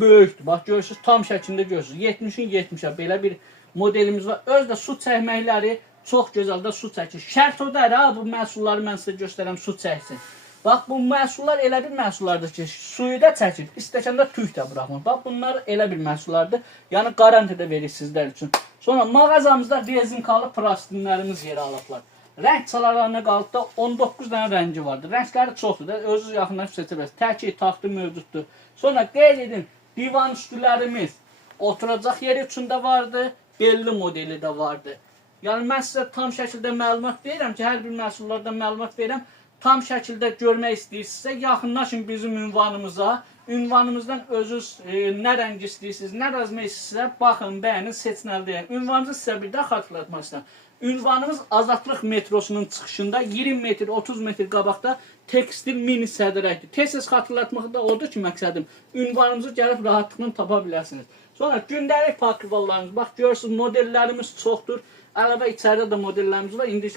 böyükdür. Bax görürsünüz, tam şəklində görürsünüz. 70-in 70-ə belə bir modelimiz var. Özdə su çəkməkləri çox gözəl də su çəkir. Şərt o da bu məhsulları mən sizə göstərəm, su çəksin. Bax bu məhsullar elə bir məhsullardır ki, suyu da çəkir, istəkəndə tüy də buraxmır. Bax bunlar elə bir məhsullardır. Yəni qarantida verir sizlər üçün. Sonra mağazamızda rezinkalı plastinlərimiz yer alıblar. Rəng çalarlarına qalıb da 19 dənə rəngi vardır. Rəngləri çoxdur da, özünüz yaxınlaşıb seçə bilərsiniz. Təkik, taxtı mövcuddur. Sonra qeyd edin, divan üstülərimiz oturacaq yeri üçün də vardır, belli modeli də vardır. Yəni mən sizə tam şəkildə məlumat verirəm ki, hər bir məhsullardan məlumat verirəm. Tam şəkildə görmək istəyirsinizsə, yaxınlaşın bizim ünvanımıza. Ünvanımızdan özünüz nə rəng istəyirsiniz, nə razmək istəyirsinizsə, baxın, bəyənin, seçin, əldə edin. Ünvanımızı sizə bir də xatırlatmaq istəyirəm. Ünvanımız Azadlıq metrosunun çıxışında 20 metr, 30 metr qabaqda tekstil mini sədrəkdir. Tez-tez xatırlatmaq da odur ki, məqsədim. Ünvanımızı gəlib rahatlıqla tapa bilərsiniz. Sonra gündəlik pakrivallarımız, bax görürsünüz, modellərimiz çoxdur. Əlavə içəridə də modellərimiz var. İndi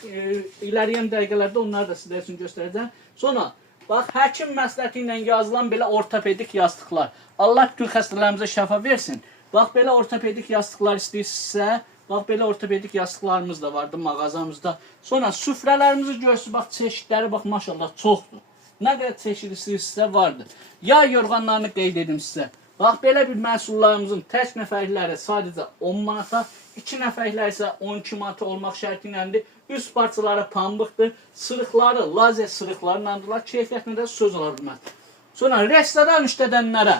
iləriyən dəqiqələrdə onları da sizlər üçün göstərəcəm. Sonra bax həkim məsləhəti ilə yazılan belə ortopedik yastıqlar. Allah bütün xəstələrimizə şəfa versin. Bax belə ortopedik yastıqlar istəyirsinizsə, bax belə ortopedik yastıqlarımız da vardı mağazamızda. Sonra süfrələrimizi görürsünüz, bax çeşidləri bax maşallah çoxdur. Nə qədər çeşid istəyirsinizsə vardır. Yay yorğanlarını qeyd edim sizə. Bax belə bir məhsullarımızın tək nəfərlikləri sadəcə 10 manata, 2 nəfərlikləri isə 12 manata olmaq şərti iləndir. Üst parçaları pambıqdır, sırıqları, lazer sırıqlarındandılar, keyfiyyətlə də söz ola bilməz. Sonra restoran işlədənlərə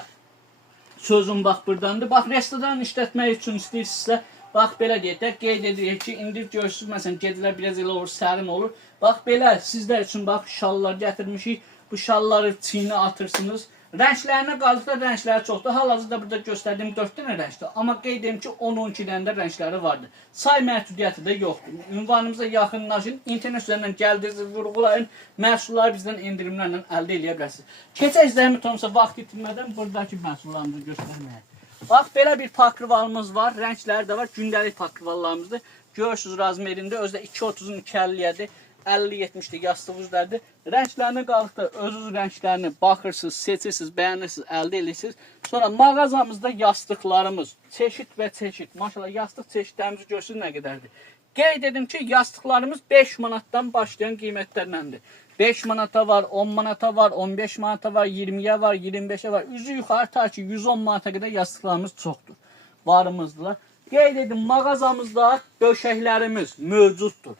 sözüm bax burdandır. Bax restoran işlətmək üçün istəyirsinizsə, bax belə deyək də, qeyd edirik ki, indi görürsünüz, məsələn, gecələr biraz elə olur, sərin olur. Bax belə sizlər üçün bax şallar gətirmişik, bu şalları çiynə atırsınız. Rənglərinə qaldıqda rəngləri çoxdur. Hal-hazırda burada göstərdiyim 4 dənə rəngdir. Amma qeyd edim ki, 10-12 dənə də rəngləri vardır. Say məhdudiyyəti də yoxdur. Ünvanımıza yaxınlaşın, internet üzərindən gəldiniz, vurğulayın, məhsulları bizdən endirimlərlə əldə edə bilərsiniz. Keçək zəhmət olmasa vaxt itirmədən buradakı məhsullarımızı göstərməyə. Bax, belə bir pakrivalımız var, rəngləri də var, gündəlik pakrivallarımızdır. Görürsünüz razmerində, özdə 2.30-un 2.50-yədir. 50-70'de yastığı üzərdir. Rənglərinə qalıqda özünüz rənglərini baxırsınız, seçirsiniz, bəyənirsiniz, əldə edirsiniz. Sonra mağazamızda yastıqlarımız çeşid və çeşid. Maşallah yastıq çeşidlərimizi görürsünüz nə qədərdir. Qeyd edim ki, yastıqlarımız 5 manatdan başlayan qiymətlərləndir. 5 manata var, 10 manata var, 15 manata var, 20'ye var, 25'e var. Üzü yuxarı ta ki 110 manata qədər yastıqlarımız çoxdur. Varımızdır. Qeyd edim, mağazamızda döşəklərimiz mövcuddur.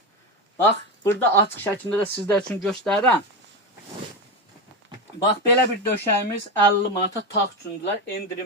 Bax, burada açıq şəkildə də sizlər üçün göstərirəm. Bax, belə bir döşəyimiz 50 manata tağ üçündürlər, endirim.